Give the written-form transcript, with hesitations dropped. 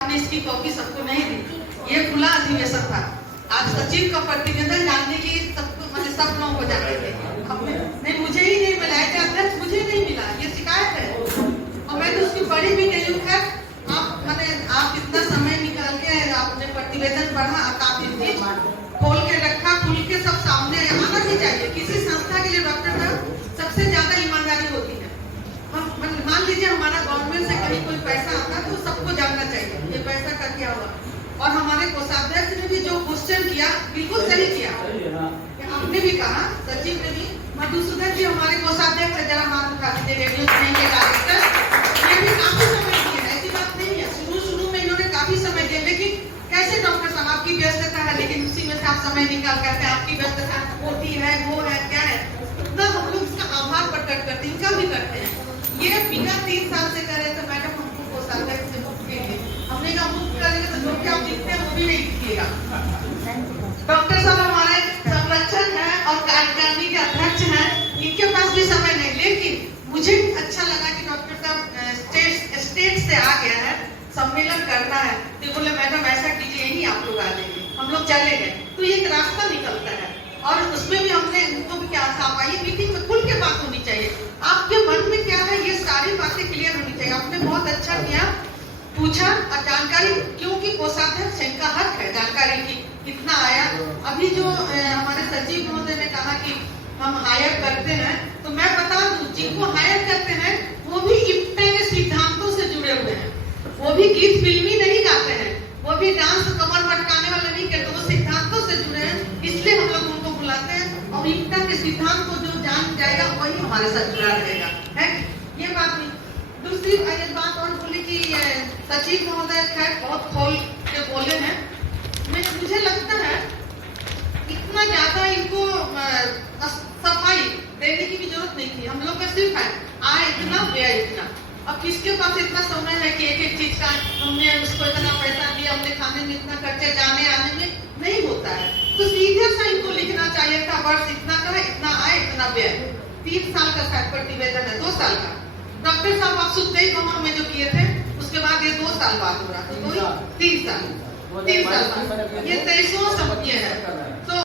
आपने इसकी कॉपी सबको नहीं दी। ये खुला अधिवेशन था। आज सचिव का प्रतिवेदन जानने के सबको मतलब सब लोग हो जाते थे। नहीं, मुझे ही नहीं मिला है अध्यक्ष, मुझे नहीं मिला, ये शिकायत है और मैं तो उसकी पढ़ी भी नहीं हूँ। खैर आप इतना समय निकाल के आपने प्रतिवेदन पढ़ा, काफी चीज खोल के रखा, खुल के सब सामने आना ही चाहिए। किसी संस्था के लिए डॉक्टर साहब सबसे ज्यादा ईमानदारी होती है। हम मान लीजिए हमारा गवर्नमेंट से कहीं कोई पैसा आता है तो सबको जानना चाहिए ये पैसा का क्या हुआ। और हमारे कोषाध्यक्ष ने भी जो क्वेश्चन किया बिल्कुल सही किया। आपने भी कहा, सचिव ने भी, मधुसूदन जी हमारे कोषाध्यक्ष है, जरा हाथ उठा दीजिए, रेडियो सुनने के डायरेक्टर, ये भी काफी समय दिए, ऐसी बात नहीं है। शुरू में इन्होंने काफी समय दिया, लेकिन कैसे डॉक्टर साहब आपकी व्यस्तता है, लेकिन उसी में से आप समय निकाल करके आपकी व्यस्तता होती है, वो है क्या है, उतना हम लोग इसका आभार प्रकट करते हैं, इनका भी करते हैं। ये बिना 3 साल से करे तो मैडम हमको कोषाध्यक्ष से मुक्त कीजिए। हमने कहा मुक्त करेंगे तो जो क्या आप लिखते हैं वो भी नहीं लिखिएगा। डॉक्टर साहब हमारे संरक्षण है और कार्यकारिणी के अध्यक्ष हैं, इनके पास भी समय नहीं, लेकिन मुझे अच्छा लगा कि डॉक्टर साहब स्टेट से आ गया है, सम्मेलन करना है, तो बोले मैडम ऐसा कीजिए, यही आप लोग आ जाएंगे। हम लोग चले गए तो ये एक रास्ता निकलता है और उसमें भी हमने उनको भी क्या था, आइए मीटिंग में खुल के बात होनी चाहिए, आपके मन में क्या है ये सारी बातें क्लियर होनी चाहिए। आपने बहुत अच्छा किया, पूछा और जानकारी, क्योंकि कोषाध्यक्ष इनका हक है जानकारी की, कितना आया। अभी जो हमारे सचिव महोदय ने कहा कि हम हायर करते हैं, तो मैं बता दूं जिनको हायर करते हैं वो भी इफ्ता के सिद्धांतों से जुड़े हुए हैं, वो भी गीत फिल्मी नहीं गाते हैं, वो भी डांस कमर मटकाने वाले नहीं करते, वो सिद्धांतों से जुड़े हैं, इसलिए हम लोग उनको बुलाते हैं। और इफ्ता के सिद्धांत को जो जान जाएगा वही हमारे साथ जुड़ा रहेगा, है ये बात नहीं। दूसरी एक बात और बोली कि सचिव महोदय खैर बहुत खोल के बोले हैं, मुझे लगता है इतना ज्यादा इनको सफाई देने की भी जरूरत नहीं थी। हम लोग का सिर्फ है आए इतना गया इतना। अब किसके पास इतना समय है कि एक एक चीज का हमने उसको इतना पैसा दिया, हमने खाने में इतना खर्चे, जाने आने में नहीं होता है। तो सीधे सा इनको लिखना चाहिए था, वर्ष इतना का इतना आए इतना व्यय। 3 साल का शायद प्रतिवेदन है, 2 साल का। डॉक्टर साहब आप सुखदेव भवन में जो किए थे उसके बाद ये 2 साल बाद हो रहा, तो 3 साल बाद ये 23वां ये है।